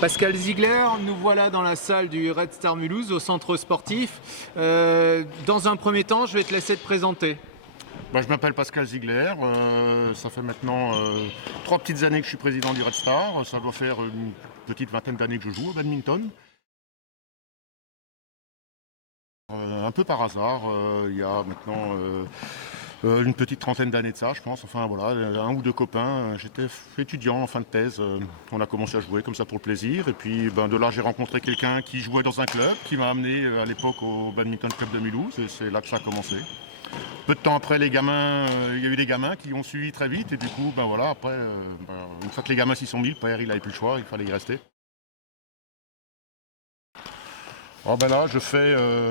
Pascal Ziegler, nous voilà dans la salle du Red Star Mulhouse, au centre sportif. Dans un premier temps, je vais te laisser te présenter. Je m'appelle Pascal Ziegler, ça fait maintenant 3 petites années que je suis président du Red Star, ça doit faire une petite vingtaine d'années que je joue au badminton. Un peu par hasard, il y a maintenant une petite trentaine d'années de ça, je pense. Enfin voilà, un ou deux copains. J'étais étudiant en fin de thèse. On a commencé à jouer comme ça pour le plaisir. Et puis de là, j'ai rencontré quelqu'un qui jouait dans un club, qui m'a amené à l'époque au Badminton Club de Mulhouse. Et c'est là que ça a commencé. Peu de temps après, les gamins, il y a eu des gamins qui ont suivi très vite. Et du coup, voilà, après, une fois que les gamins s'y sont mis, le père, il n'avait plus le choix, il fallait y rester. Là,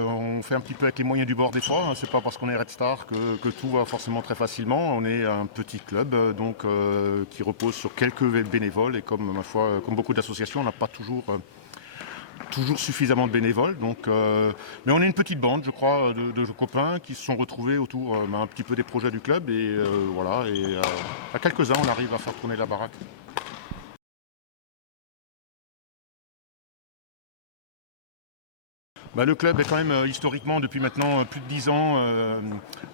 on fait un petit peu avec les moyens du bord des fois. Hein. C'est pas parce qu'on est Red Star que tout va forcément très facilement. On est un petit club qui repose sur quelques bénévoles et comme ma foi, comme beaucoup d'associations, on n'a pas toujours suffisamment de bénévoles. Mais on est une petite bande, je crois, de copains qui se sont retrouvés autour un petit peu des projets du club et voilà. Et à quelques-uns, on arrive à faire tourner la baraque. Le club est quand même historiquement depuis maintenant plus de 10 ans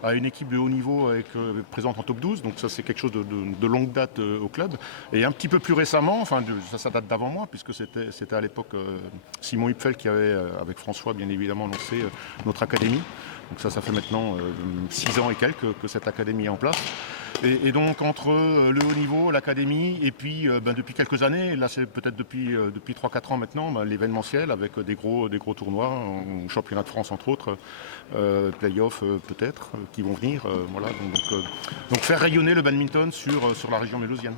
à une équipe de haut niveau présente en top 12, donc ça c'est quelque chose de longue date au club. Et un petit peu plus récemment, ça date d'avant moi, puisque c'était à l'époque Simon Hupfeld qui avait, avec François bien évidemment, lancé notre académie. Donc ça fait maintenant 6 ans et quelques que cette académie est en place. Et donc entre le haut niveau, l'académie, et puis depuis quelques années, là c'est peut-être depuis 3-4 ans maintenant, l'événementiel avec des gros tournois, au championnat de France entre autres, play-off peut-être, qui vont venir. Voilà, donc faire rayonner le badminton sur la région mulhousienne.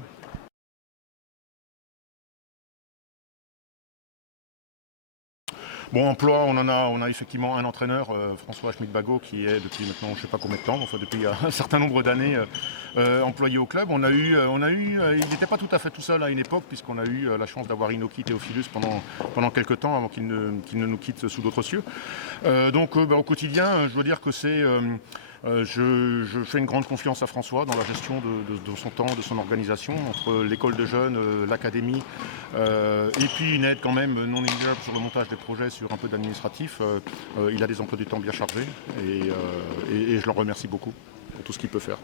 Emploi, on a effectivement un entraîneur, François Schmidt-Bagot, qui est depuis maintenant, je ne sais pas combien de temps, enfin depuis un certain nombre d'années, employé au club. Il n'était pas tout à fait tout seul à une époque, puisqu'on a eu la chance d'avoir Inoki Théophilus pendant quelques temps, avant qu'il ne nous quitte sous d'autres cieux. Au quotidien, je dois dire que je fais une grande confiance à François dans la gestion de son temps, de son organisation, entre l'école de jeunes, l'académie, et puis une aide quand même non négligeable sur le montage des projets, sur un peu d'administratif. Il a des emplois du temps bien chargés et je le remercie beaucoup pour tout ce qu'il peut faire.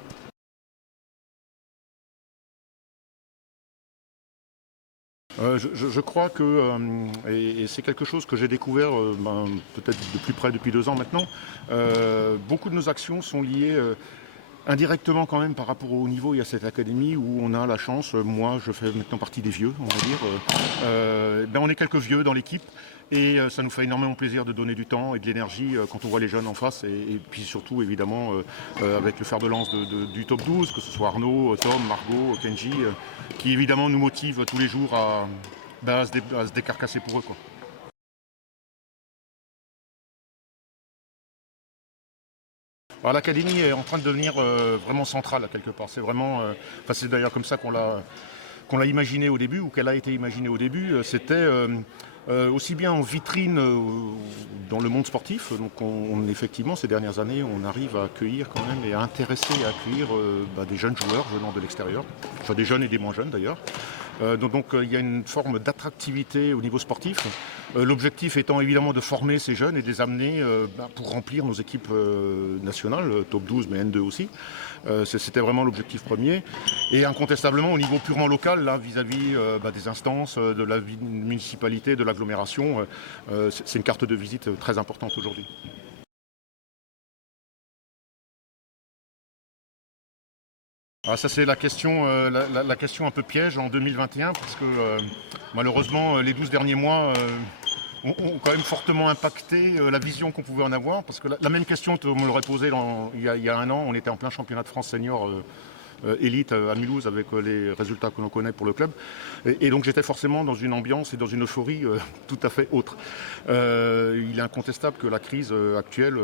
Je crois que, et c'est quelque chose que j'ai découvert peut-être de plus près depuis 2 ans maintenant, beaucoup de nos actions sont liées indirectement quand même par rapport au niveau. Il y a cette académie où on a la chance, moi je fais maintenant partie des vieux, on va dire, on est quelques vieux dans l'équipe et ça nous fait énormément plaisir de donner du temps et de l'énergie quand on voit les jeunes en face et puis surtout évidemment avec le fer de lance du top 12, que ce soit Arnaud, Tom, Margot, Kenji, qui évidemment nous motivent tous les jours à se décarcasser pour eux, quoi. L'académie est en train de devenir vraiment centrale quelque part. C'est vraiment, c'est d'ailleurs comme ça qu'on l'a imaginé au début, ou qu'elle a été imaginée au début. C'était aussi bien en vitrine dans le monde sportif. Donc effectivement, ces dernières années, on arrive à accueillir quand même et à intéresser et à accueillir des jeunes joueurs venant de l'extérieur, enfin des jeunes et des moins jeunes d'ailleurs. Il y a une forme d'attractivité au niveau sportif. L'objectif étant évidemment de former ces jeunes et de les amener pour remplir nos équipes nationales, top 12 mais N2 aussi. C'était vraiment l'objectif premier. Et incontestablement au niveau purement local, là, vis-à-vis des instances, de la municipalité, de l'agglomération, c'est une carte de visite très importante aujourd'hui. Ça c'est la question un peu piège en 2021 parce que malheureusement les 12 derniers mois ont quand même fortement impacté la vision qu'on pouvait en avoir, parce que la même question on me l'aurait posée il y a 1 an, on était en plein championnat de France senior élite à Mulhouse avec les résultats que l'on connaît pour le club et donc j'étais forcément dans une ambiance et dans une euphorie tout à fait autre. Il est incontestable que la crise actuelle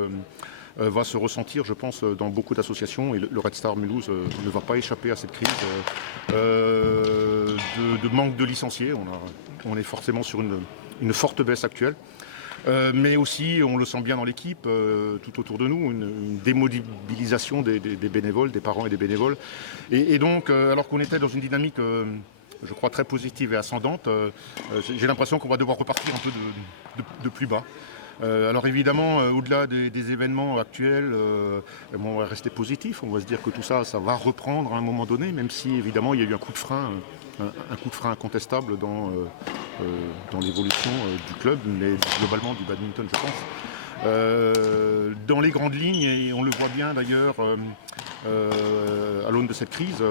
va se ressentir, je pense, dans beaucoup d'associations et le Red Star Mulhouse ne va pas échapper à cette crise de manque de licenciés. On est forcément sur une forte baisse actuelle. Mais aussi, on le sent bien dans l'équipe, tout autour de nous, une démobilisation des bénévoles, des parents et des bénévoles. Et donc, alors qu'on était dans une dynamique je crois, très positive et ascendante. J'ai l'impression qu'on va devoir repartir un peu de plus bas. Alors évidemment, au-delà des événements actuels, on va rester positif, on va se dire que tout ça, ça va reprendre à un moment donné, même si évidemment il y a eu un coup de frein incontestable dans l'évolution du club, mais globalement du badminton, je pense. Dans les grandes lignes, et on le voit bien d'ailleurs à l'aune de cette crise,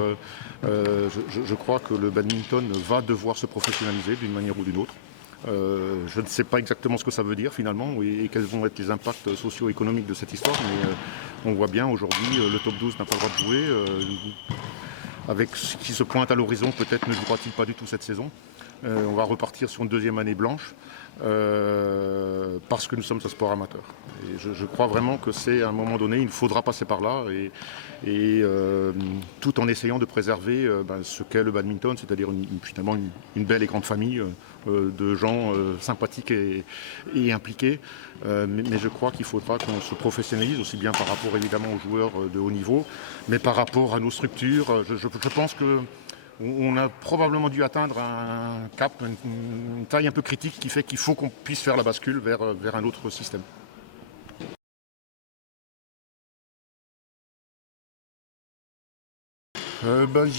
je crois que le badminton va devoir se professionnaliser d'une manière ou d'une autre. Je ne sais pas exactement ce que ça veut dire finalement et quels vont être les impacts socio-économiques de cette histoire, mais on voit bien aujourd'hui le top 12 n'a pas le droit de jouer. Avec ce qui se pointe à l'horizon, peut-être ne jouera-t-il pas du tout cette saison. On va repartir sur une deuxième année blanche parce que nous sommes un sport amateur. Et je crois vraiment que c'est à un moment donné, il faudra passer par là et tout en essayant de préserver ce qu'est le badminton, c'est-à-dire finalement une belle et grande famille de gens sympathiques et impliqués. Mais je crois qu'il faudra qu'on se professionnalise aussi bien par rapport évidemment aux joueurs de haut niveau, mais par rapport à nos structures. Je pense que on a probablement dû atteindre un cap, une taille un peu critique qui fait qu'il faut qu'on puisse faire la bascule vers un autre système.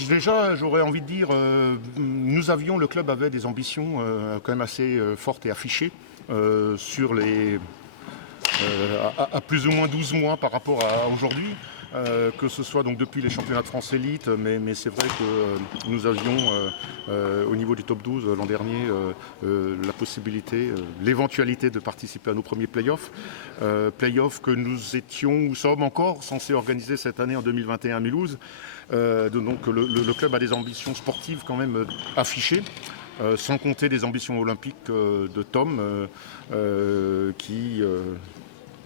Déjà, j'aurais envie de dire, le club avait des ambitions quand même assez fortes et affichées sur à plus ou moins 12 mois par rapport à aujourd'hui. Que ce soit donc depuis les championnats de France élite, mais c'est vrai que nous avions au niveau du top 12 l'an dernier la possibilité, l'éventualité de participer à nos premiers playoffs. Playoffs que nous sommes encore censés organiser cette année en 2021 à Mulhouse. Donc le club a des ambitions sportives quand même affichées. Sans compter des ambitions olympiques de Tom qui...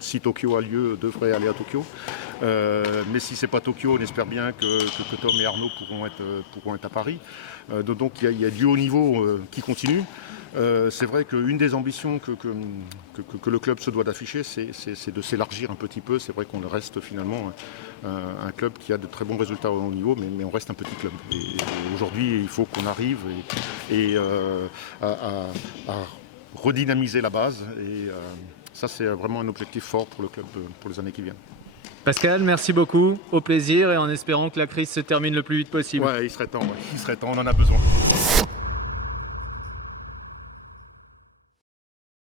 Si Tokyo a lieu, devrait aller à Tokyo. Mais si ce n'est pas Tokyo, on espère bien que Tom et Arnaud pourront être à Paris. Donc il y a du haut niveau qui continue. C'est vrai qu'une des ambitions que le club se doit d'afficher, c'est de s'élargir un petit peu. C'est vrai qu'on reste finalement un club qui a de très bons résultats au haut niveau, mais on reste un petit club. Et aujourd'hui, il faut qu'on arrive à redynamiser la base. Ça, c'est vraiment un objectif fort pour le club pour les années qui viennent. Pascal, merci beaucoup, au plaisir et en espérant que la crise se termine le plus vite possible. Ouais, il serait temps, on en a besoin.